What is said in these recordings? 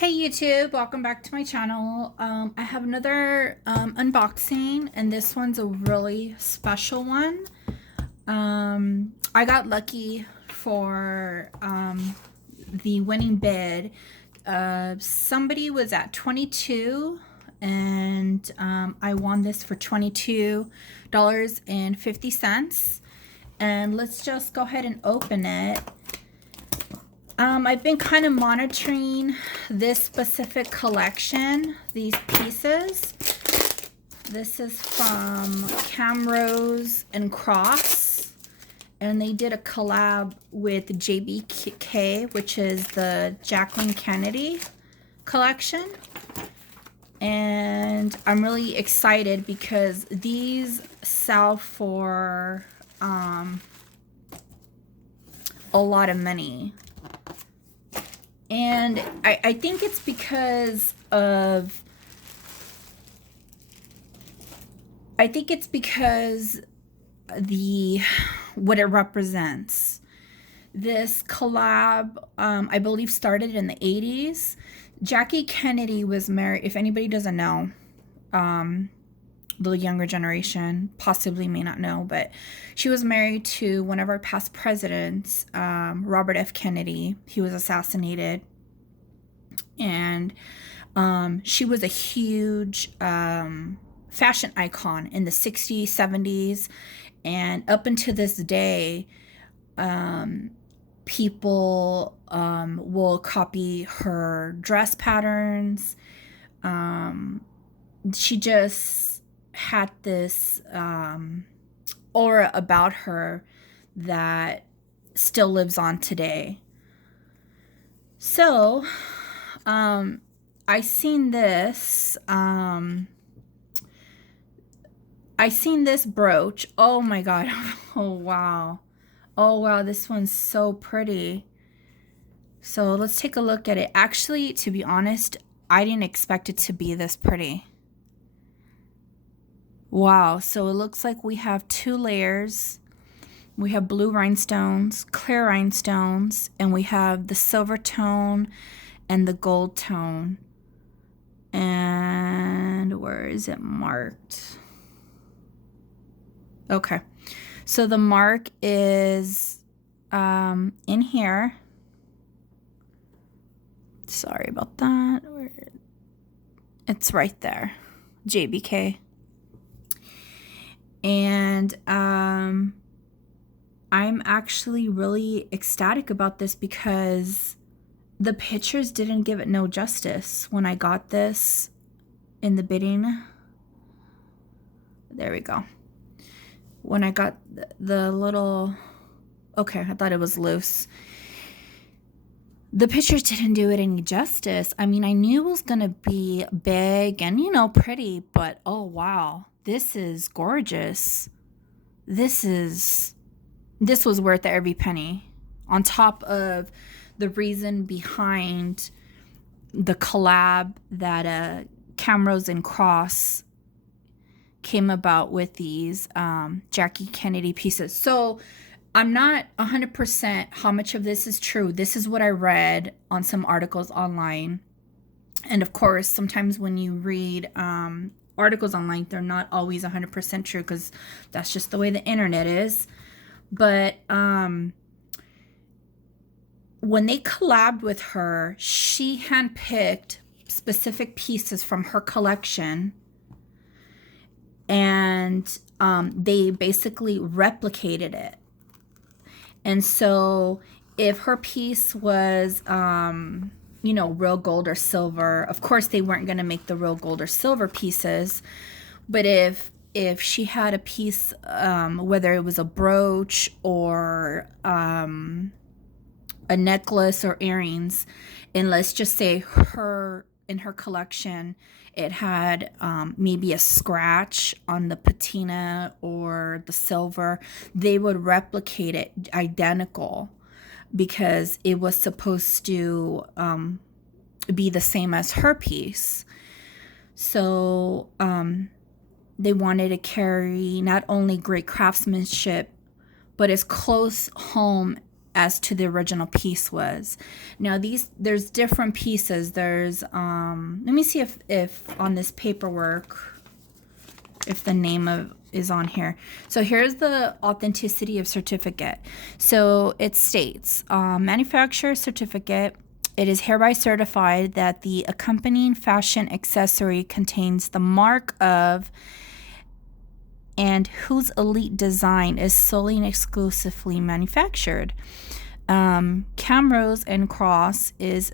Hey YouTube, welcome back to my channel. I have another unboxing, and this one's a really special one. I got lucky for the winning bid. Somebody was at 22 and I won this for $22.50. And let's just go ahead and open it. I've been kind of monitoring this specific collection, these pieces. This is from Camrose and Kross, and they did a collab with JBK, which is the Jacqueline Kennedy collection. And I'm really excited because these sell for a lot of money. And I think it's because of, what it represents. This collab, I believe, started in the 80s. Jackie Kennedy was married, if anybody doesn't know, the younger generation possibly may not know, but she was married to one of our past presidents, Robert F. Kennedy. He was assassinated, and she was a huge fashion icon in the 60s, 70s, and up until this day, people will copy her dress patterns. She just had this aura about her that still lives on today. So I seen this brooch. Oh my god. Oh wow. Oh wow, this one's so pretty. So let's take a look at it. Actually, to be honest, I didn't expect it to be this pretty. Wow, so it looks like we have two layers. We have blue rhinestones, clear rhinestones, and we have the silver tone and the gold tone. And where is it marked? Okay, so the mark is in here. Sorry about that. It's right there, JBK. And I'm actually really ecstatic about this because the pictures didn't give it no justice when I got this in the bidding. There we go. When I got the little, okay, I thought it was loose. The pictures didn't do it any justice. I mean, I knew it was gonna be big and, you know, pretty, but oh wow, this is gorgeous. This was worth every penny. On top of the reason behind the collab that Camrose and Kross came about with these Jackie Kennedy pieces. So I'm not 100% how much of this is true. This is what I read on some articles online. And of course, sometimes when you read articles online, they're not always 100% true because that's just the way the internet is. But when they collabed with her, she handpicked specific pieces from her collection, and they basically replicated it. And so if her piece was, you know, real gold or silver, of course they weren't going to make the real gold or silver pieces. But if she had a piece, whether it was a brooch or a necklace or earrings, and let's just say in her collection, it had maybe a scratch on the patina or the silver, they would replicate it identical because it was supposed to be the same as her piece. So they wanted to carry not only great craftsmanship, but as close home as to the original piece was. Now there's different pieces. There's let me see if on this paperwork, if the name of is on here. So here's the authenticity of certificate. So it states, manufacturer certificate. It is hereby certified that the accompanying fashion accessory contains the mark of and whose elite design is solely and exclusively manufactured. Camrose and Kross is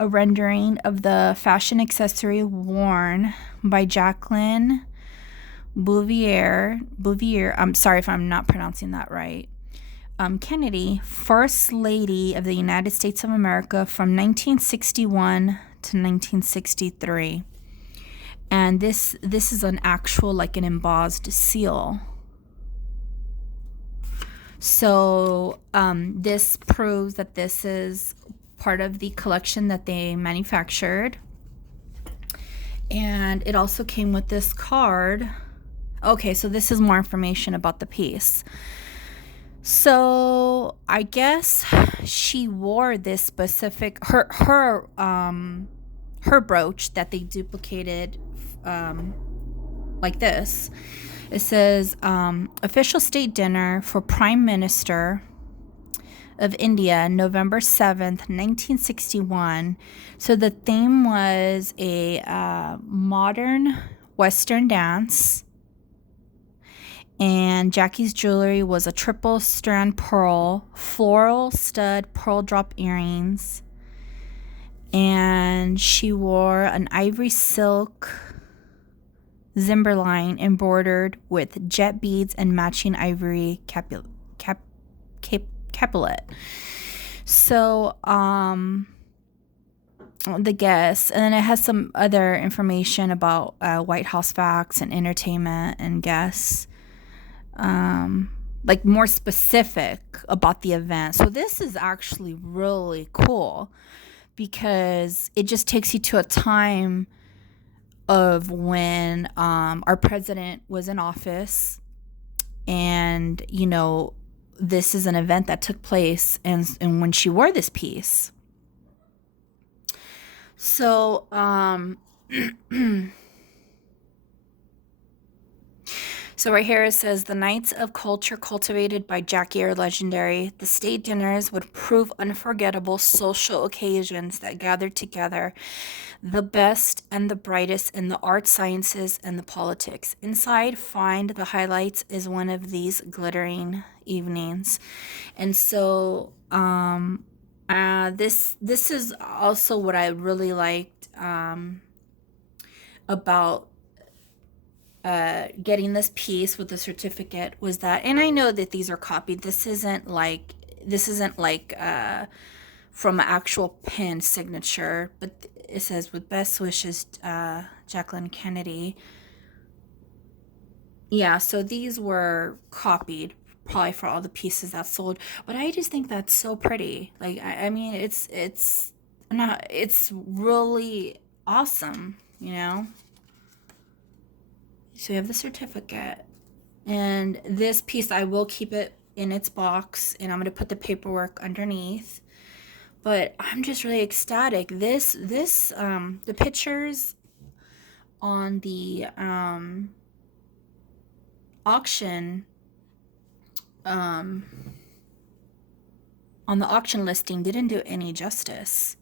a rendering of the fashion accessory worn by Jacqueline Bouvier. I'm sorry if I'm not pronouncing that right. Kennedy, First Lady of the United States of America from 1961 to 1963. And this is an actual, like an embossed seal. So this proves that this is part of the collection that they manufactured. And it also came with this card. Okay, so this is more information about the piece. So I guess she wore this specific her brooch that they duplicated like this. It says official state dinner for Prime Minister of India, November 7th, 1961. So the theme was a modern Western dance. And Jackie's jewelry was a triple strand pearl, floral stud pearl drop earrings. And she wore an ivory silk Zimberline embroidered with jet beads and matching ivory capulet. So, the guests, and then it has some other information about White House facts and entertainment and guests. Like more specific about the event. So this is actually really cool because it just takes you to a time of when our president was in office, and you know, this is an event that took place and when she wore this piece. So So right here it says, the nights of culture cultivated by Jackie are legendary. The state dinners would prove unforgettable social occasions that gathered together the best and the brightest in the arts, sciences, and the politics. Inside, find the highlights is one of these glittering evenings. And so this is also what I really liked about getting this piece with the certificate was that, and I know that these are copied. This isn't like from an actual pen signature, but it says with best wishes, Jacqueline Kennedy. Yeah, so these were copied probably for all the pieces that sold, but I just think that's so pretty. Like I mean, it's really awesome, you know. So you have the certificate, and this piece, I will keep it in its box, and I'm going to put the paperwork underneath, but I'm just really ecstatic. The pictures on the auction, on the auction listing didn't do any justice.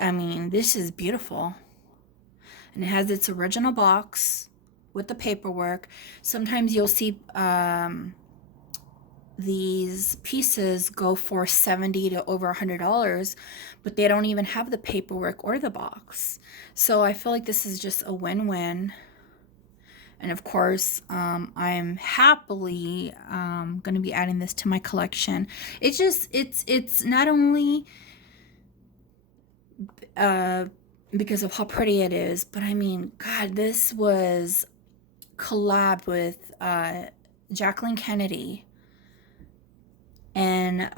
I mean, this is beautiful. And it has its original box with the paperwork. Sometimes you'll see these pieces go for $70 to over $100, but they don't even have the paperwork or the box. So I feel like this is just a win-win. And of course, I'm happily going to be adding this to my collection. It's not only because of how pretty it is, but I mean, God, this was collabed with Jacqueline Kennedy, and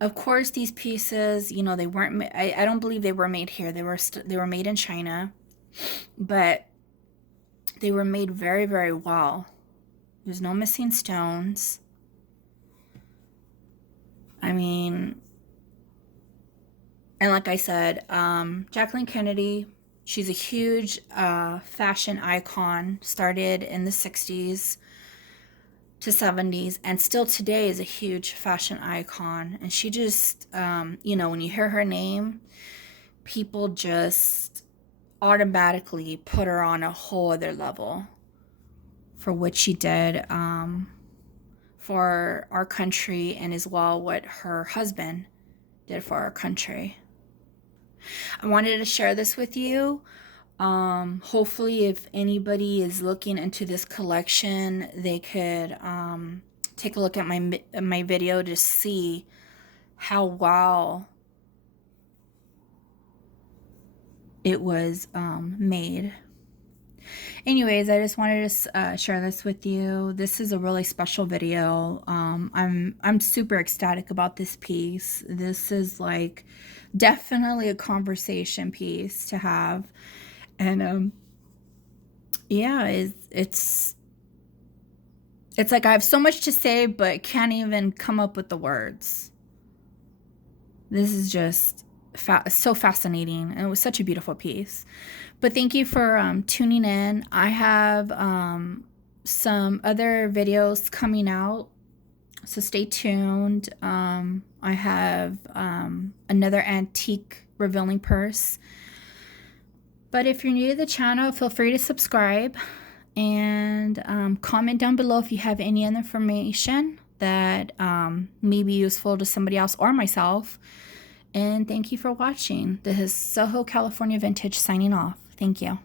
of course these pieces, you know, they weren't I don't believe they were made here. They were made in China, but they were made very, very well. There's no missing stones. I mean, and like I said, Jacqueline Kennedy, she's a huge fashion icon, started in the 60s to 70s, and still today is a huge fashion icon. And she just, you know, when you hear her name, people just automatically put her on a whole other level for what she did for our country, and as well what her husband did for our country. I wanted to share this with you. Hopefully, if anybody is looking into this collection, they could take a look at my video to see how well it was made. Anyways, I just wanted to share this with you. This is a really special video. I'm super ecstatic about this piece. This is like definitely a conversation piece to have. And yeah, it's like I have so much to say, but can't even come up with the words. This is just so fascinating, and it was such a beautiful piece. But thank you for tuning in. I have some other videos coming out, so stay tuned. I have another antique revealing purse. But if you're new to the channel, feel free to subscribe and comment down below if you have any other information that may be useful to somebody else or myself. And thank you for watching. This is Soho California Vintage signing off. Thank you.